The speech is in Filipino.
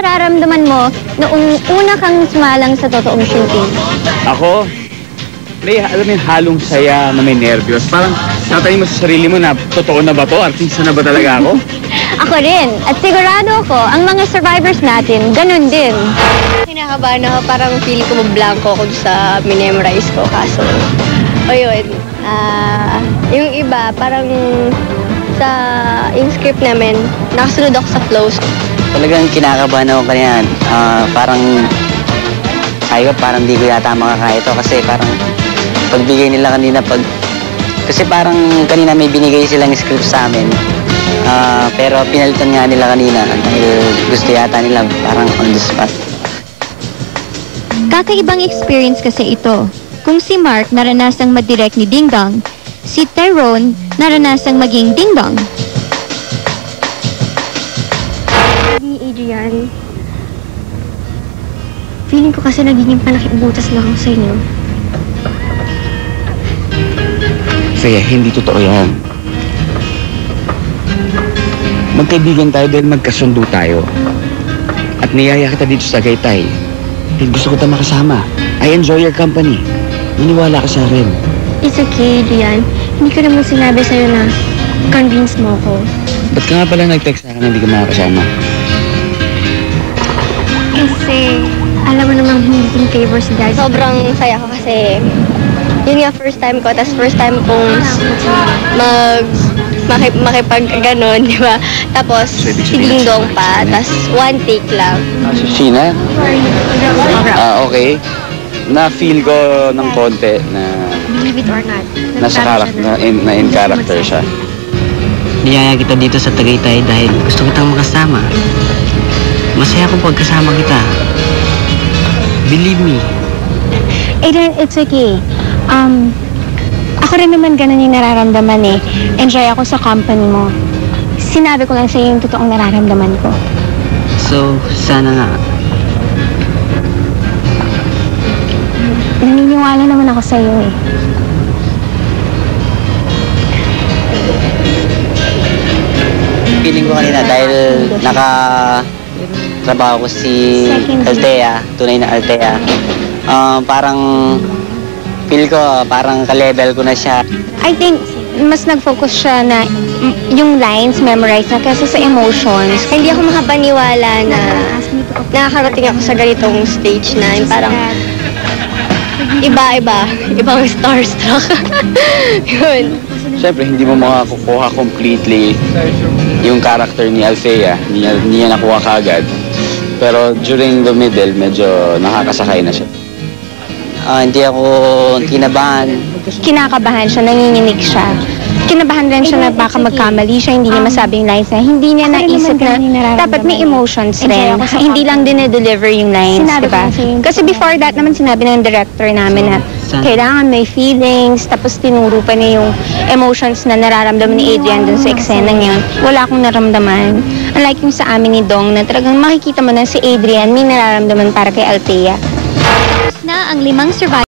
nararamdaman mo noong una kang sumalang sa totoong shooting? Ako, may alam mo yung halong saya na may nervyos. Parang natayin mo sa sarili mo na totoo na ba to? Artista na ba talaga ako? Ako rin. At sigurado ako, ang mga survivors natin, ganun din. Kinakabahan ako, parang feeling ko mag-blanco ako sa minemorize ko. Kaso, o yun, yung iba, parang sa yung script namin, nakasunod ako sa flows. Talagang kinakabahan ako kanina. Parang, sabi ko, parang di ko yata makakaya ito kasi parang pagbigay nila kanina kasi parang kanina may binigay silang script sa amin. Pero pinalitan nga nila kanina dahil gusto yata nila parang on the spot. Kakaibang experience kasi ito. Kung si Mark naranasang madirect ni Ding Dong, si Tyrone naranasang maging Ding Dong. Ni Adrian, feeling ko kasi nagiging panakibutas lang ako sa inyo. Saya, hindi totoo yan. Magkaibigan tayo dahil magkasundo tayo. At niyaya kita dito sa Tagaytay. Dahil gusto ko tayo makasama. I enjoy your company. Niniwala ka sa akin. It's okay, Adrian. Hindi ko naman sinabi sa'yo na convince mo ko. Ba't ka nga pala nag-text sa akin na hindi ka makakasama? Kasi, alam mo namang hindi in favor si Dad. Sobrang saya ko kasi yun nga first time ko, tapos first time kong makipag-ganon, di ba? Tapos, si Ding Dong pa, tapos one take lang. Si Sheena? Okay. Na-feel ko ng konti na Believe it or not. nasa character, na in character siya. Niyaya kita dito sa Tagaytay dahil gusto kitang makasama. Masaya akong pagkasama kita. Believe me. Adrian, it's okay. Ako rin naman ganun yung nararamdaman eh. Enjoy ako sa company mo. Sinabi ko lang sa'yo yung totoong nararamdaman ko. So, sana nga. Naniniwala naman ako sa'yo eh. Feeling ko kanina dahil nakatrabaho ko si Althea, tunay na Althea. Parang feel ko parang ka-level ko na siya. I think mas nag-focus siya na yung lines memorize na kasi sa emotions. Hindi ako makapaniwala na nakakarating ako sa ganitong stage na yung parang ibang starstruck. Yun. Siyempre, hindi mo makakukuha completely yung character ni Althea. Hindi niya nakuha kagad. Pero during the middle, medyo nakakasakay na siya. Hindi ako kinabahan. Kinakabahan siya, nanginginig siya. Kinabahan rin siya na baka magkamali siya, hindi niya masabing lines na hindi niya naisip na dapat may emotions rin. Hindi lang dinedeliver yung lines, diba? Kasi before that naman sinabi ng director namin na kailangan may feelings, tapos tinuro pa niya yung emotions na nararamdaman ni Adrian dun sa eksena niya. Wala akong naramdaman. Unlike yung sa amin ni Dong na talagang makikita mo na si Adrian may nararamdaman para kay Althea. Na ang 5 survivors